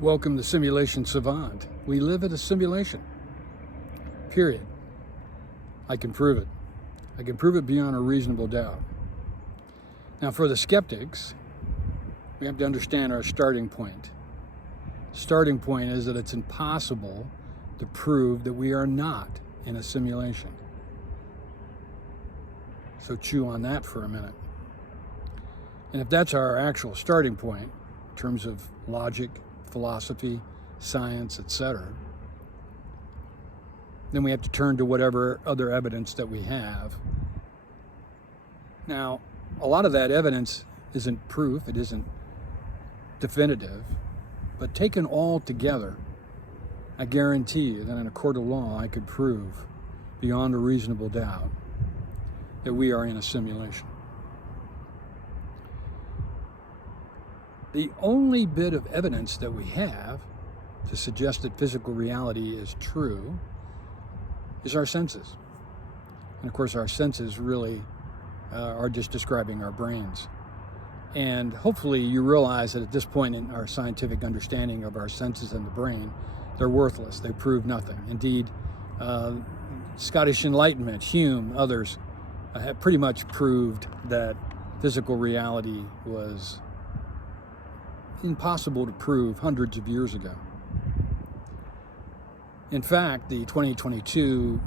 Welcome to Simulation Savant. We live in a simulation, period. I can prove it. I can prove it beyond a reasonable doubt. Now, for the skeptics, we have to understand our starting point. Starting point is that it's impossible to prove that we are not in a simulation. So chew on that for a minute. And if that's our actual starting point, in terms of logic, philosophy, science, etc., then we have to turn to whatever other evidence that we have. Now, a lot of that evidence isn't proof, it isn't definitive, but taken all together, I guarantee you that in a court of law I could prove beyond a reasonable doubt that we are in a simulation. The only bit of evidence that we have to suggest that physical reality is true is our senses. And of course, our senses really are just describing our brains. And hopefully you realize that at this point in our scientific understanding of our senses and the brain, they're worthless. They prove nothing. Indeed, Scottish Enlightenment, Hume, others have pretty much proved that physical reality was impossible to prove hundreds of years ago. In fact, the 2022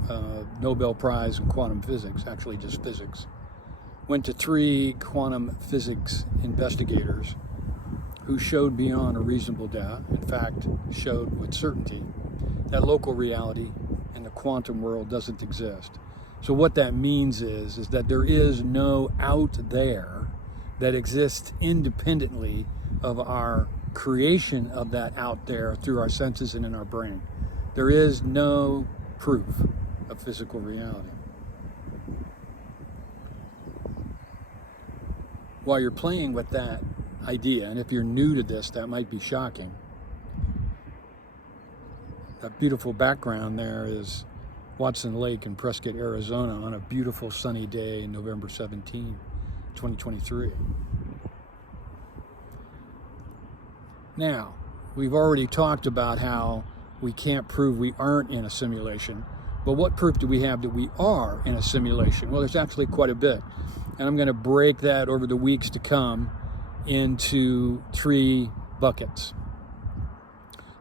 Nobel Prize in quantum physics, actually just physics, went to 3 quantum physics investigators who showed beyond a reasonable doubt, in fact, showed with certainty, that local reality in the quantum world doesn't exist. So what that means is that there is no out there that exists independently of our creation of that out there through our senses and in our brain. There is no proof of physical reality. While you're playing with that idea, and if you're new to this, that might be shocking. That beautiful background there is Watson Lake in Prescott, Arizona on a beautiful sunny day, November 17, 2023. Now, we've already talked about how we can't prove we aren't in a simulation, but what proof do we have that we are in a simulation? Well, there's actually quite a bit, and I'm going to break that over the weeks to come into 3 buckets.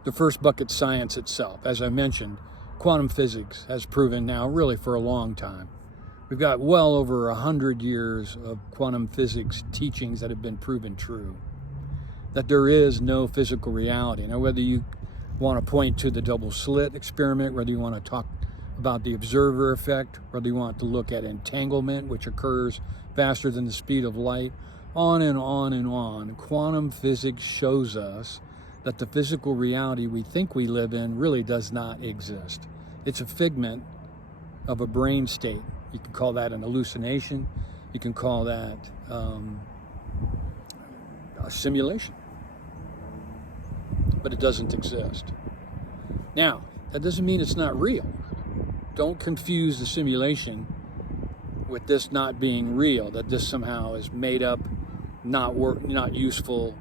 The first bucket, science itself. As I mentioned, quantum physics has proven now really for a long time. We've got well over 100 years of quantum physics teachings that have been proven true, that there is no physical reality. Now, whether you want to point to the double slit experiment, whether you want to talk about the observer effect, whether you want to look at entanglement, which occurs faster than the speed of light, on and on and on, quantum physics shows us that the physical reality we think we live in really does not exist. It's a figment of a brain state. You can call that an hallucination. You can call that a simulation. But it doesn't exist. Now, that doesn't mean it's not real. Don't confuse the simulation with this not being real, that this somehow is made up, not useful,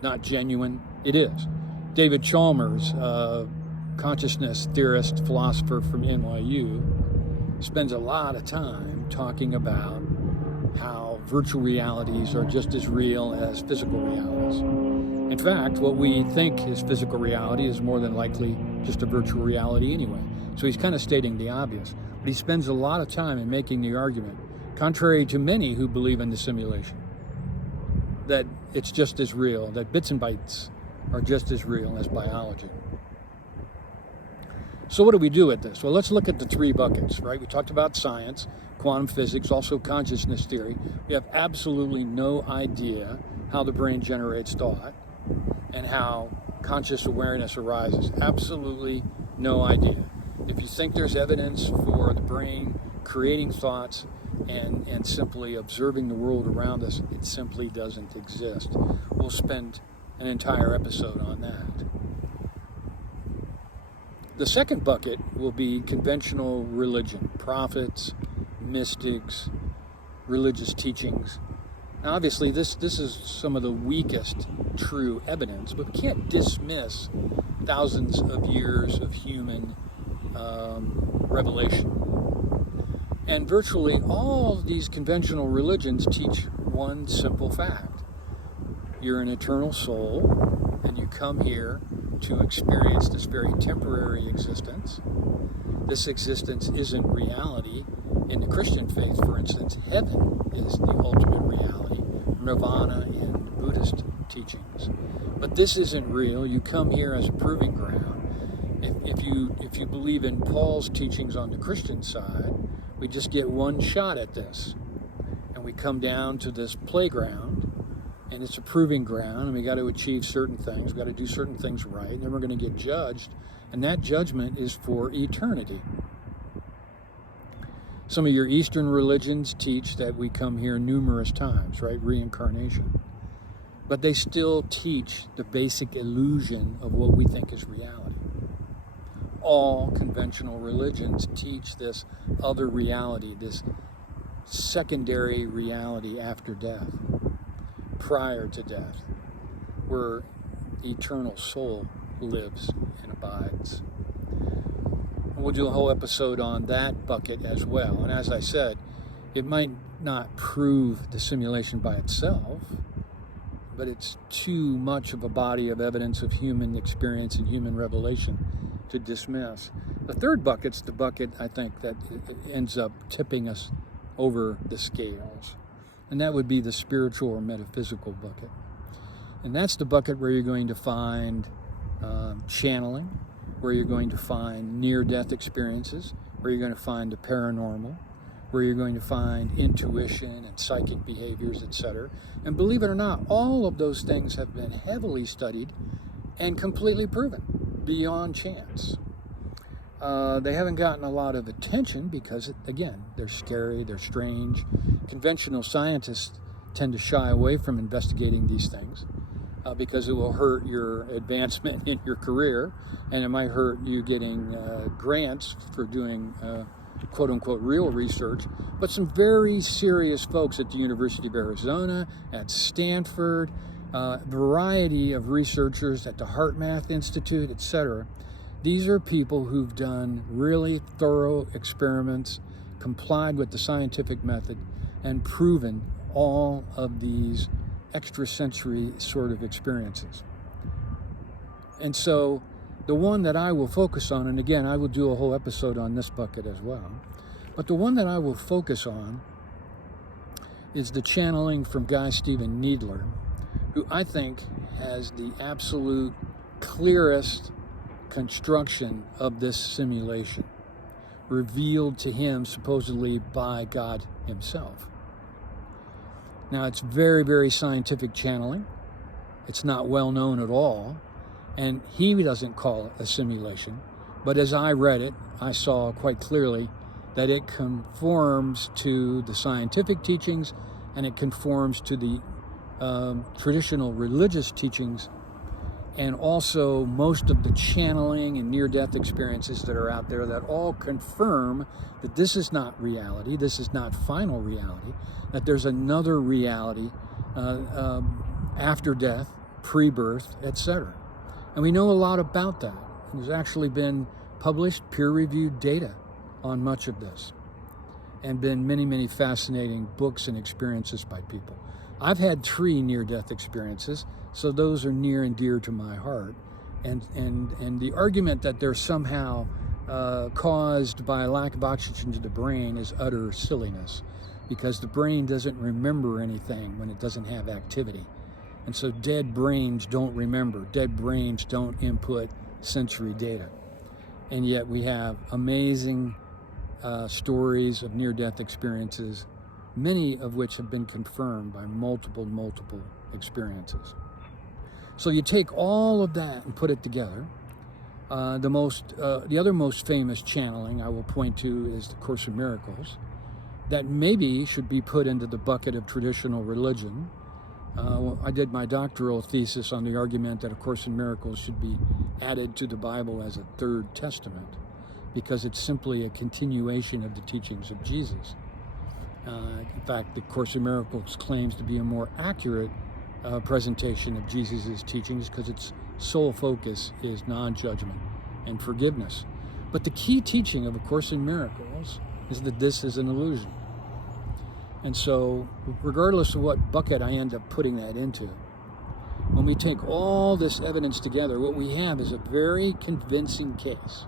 not genuine. It is. David Chalmers, consciousness theorist, philosopher from NYU, spends a lot of time talking about how virtual realities are just as real as physical realities. In fact, what we think is physical reality is more than likely just a virtual reality anyway. So he's kind of stating the obvious. But he spends a lot of time in making the argument, contrary to many who believe in the simulation, that it's just as real, that bits and bytes are just as real as biology. So what do we do with this? Well, let's look at the 3 buckets, right? We talked about science, quantum physics, also consciousness theory. We have absolutely no idea how the brain generates thought and how conscious awareness arises. Absolutely no idea. If you think there's evidence for the brain creating thoughts and simply observing the world around us, it simply doesn't exist. We'll spend an entire episode on that. The second bucket will be conventional religion, prophets, mystics, religious teachings Now, obviously, this is some of the weakest true evidence, but we can't dismiss thousands of years of human revelation. And virtually all of these conventional religions teach one simple fact. You're an eternal soul, and you come here to experience this very temporary existence. This existence isn't reality. In the Christian faith, for instance, heaven is the ultimate reality, nirvana in Buddhist teachings. But this isn't real. You come here as a proving ground. If you believe in Paul's teachings on the Christian side, we just get one shot at this. And we come down to this playground, and it's a proving ground, and we got to achieve certain things, we got to do certain things right, and then we're going to get judged, and that judgment is for eternity. Some of your Eastern religions teach that we come here numerous times, right? Reincarnation. But they still teach the basic illusion of what we think is reality. All conventional religions teach this other reality, this secondary reality after death, prior to death, where eternal soul lives and abides. We'll do a whole episode on that bucket as well. And as I said, it might not prove the simulation by itself, but it's too much of a body of evidence of human experience and human revelation to dismiss. The third bucket's the bucket, I think, that ends up tipping us over the scales. And that would be the spiritual or metaphysical bucket. And that's the bucket where you're going to find channeling, where you're going to find near-death experiences, where you're going to find the paranormal, where you're going to find intuition and psychic behaviors, etc. And believe it or not, all of those things have been heavily studied and completely proven beyond chance. They haven't gotten a lot of attention because, again, they're scary, they're strange. Conventional scientists tend to shy away from investigating these things because it will hurt your advancement in your career, and it might hurt you getting grants for doing quote-unquote real research. But some very serious folks at the University of Arizona, at Stanford, variety of researchers at the HeartMath Institute, etc. These are people who've done really thorough experiments, complied with the scientific method, and proven all of these extrasensory sort of experiences. And so the one that I will focus on, and again, I will do a whole episode on this bucket as well, but the one that I will focus on is the channeling from Guy Stephen Needler, who I think has the absolute clearest construction of this simulation, revealed to him supposedly by God himself. Now, it's very, very scientific channeling. It's not well known at all, and he doesn't call it a simulation. But as I read it, I saw quite clearly that it conforms to the scientific teachings, and it conforms to the traditional religious teachings, and also most of the channeling and near-death experiences that are out there that all confirm that this is not reality, this is not final reality, that there's another reality after death, pre-birth, etc. And we know a lot about that. There's actually been published peer-reviewed data on much of this, and been many, many fascinating books and experiences by people. I've had 3 near-death experiences, so those are near and dear to my heart. And the argument that they're somehow caused by a lack of oxygen to the brain is utter silliness, because the brain doesn't remember anything when it doesn't have activity. And so dead brains don't remember. Dead brains don't input sensory data. And yet we have amazing stories of near-death experiences, many of which have been confirmed by multiple experiences. So you take all of that and put it together. The other most famous channeling I will point to is the Course in Miracles, that maybe should be put into the bucket of traditional religion. I did my doctoral thesis on the argument that A Course in Miracles should be added to the Bible as a third testament, because it's simply a continuation of the teachings of Jesus. In fact, the Course in Miracles claims to be a more accurate presentation of Jesus' teachings because its sole focus is non-judgment and forgiveness. But the key teaching of A Course in Miracles is that this is an illusion. And so, regardless of what bucket I end up putting that into, when we take all this evidence together, what we have is a very convincing case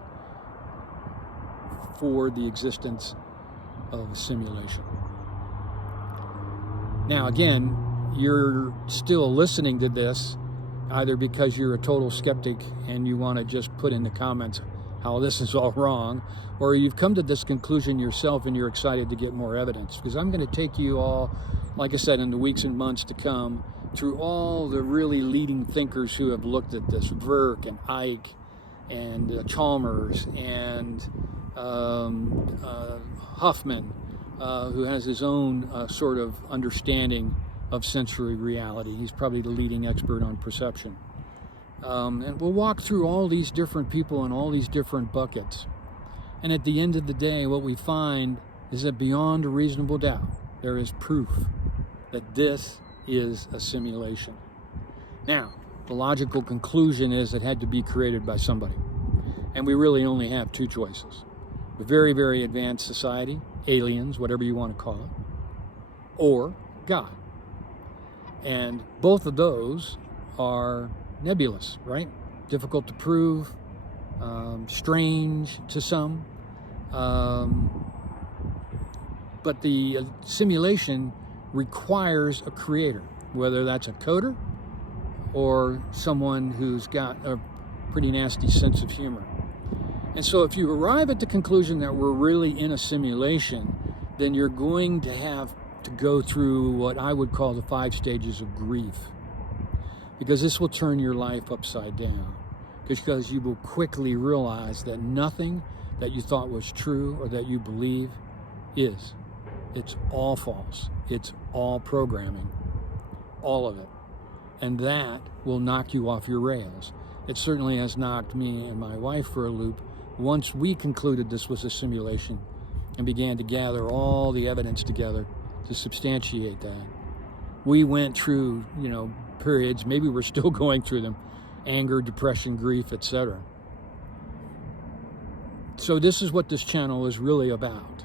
for the existence of a simulation. Now, again, you're still listening to this either because you're a total skeptic and you want to just put in the comments how this is all wrong, or you've come to this conclusion yourself and you're excited to get more evidence. Because I'm going to take you all, like I said, in the weeks and months to come, through all the really leading thinkers who have looked at this, Verk and Ike and Chalmers and Huffman, who has his own sort of understanding of sensory reality. He's probably the leading expert on perception. And we'll walk through all these different people in all these different buckets. And at the end of the day, what we find is that beyond a reasonable doubt, there is proof that this is a simulation. Now, the logical conclusion is it had to be created by somebody. And we really only have two choices. A very, very advanced society, aliens, whatever you want to call it, or God. And both of those are nebulous, right? Difficult to prove, strange to some. But the simulation requires a creator, whether that's a coder or someone who's got a pretty nasty sense of humor. And so if you arrive at the conclusion that we're really in a simulation, then you're going to have to go through what I would call the 5 stages of grief. Because this will turn your life upside down. Because you will quickly realize that nothing that you thought was true or that you believe is. It's all false. It's all programming. All of it. And that will knock you off your rails. It certainly has knocked me and my wife for a loop once we concluded this was a simulation and began to gather all the evidence together to substantiate that. We went through, periods, maybe we're still going through them, anger, depression, grief, etc. So this is what this channel is really about.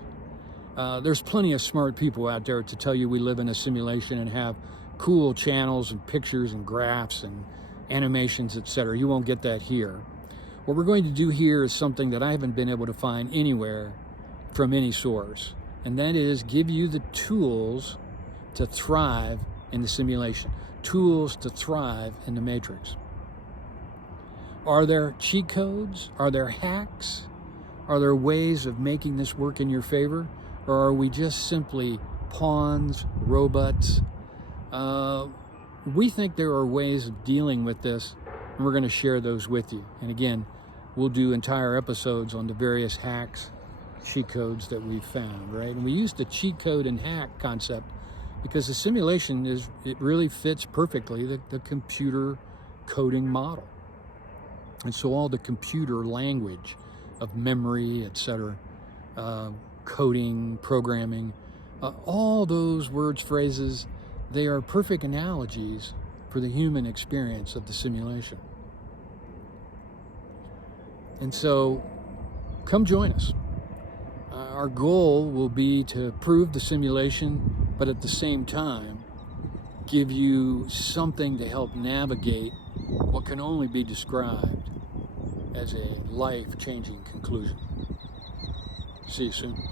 There's plenty of smart people out there to tell you we live in a simulation and have cool channels and pictures and graphs and animations, etc. You won't get that here. What we're going to do here is something that I haven't been able to find anywhere from any source, and that is give you the tools to thrive in the simulation, tools to thrive in the matrix. Are there cheat codes? Are there hacks? Are there ways of making this work in your favor? Or are we just simply pawns, robots? We think there are ways of dealing with this, and we're going to share those with you. And again, we'll do entire episodes on the various hacks, cheat codes that we've found, right? And we use the cheat code and hack concept because the simulation it really fits perfectly the computer coding model. And so all the computer language of memory, etc., coding, programming, all those words, phrases, they are perfect analogies for the human experience of the simulation. And so come join us. Our goal will be to prove the simulation, but at the same time, give you something to help navigate what can only be described as a life-changing conclusion. See you soon.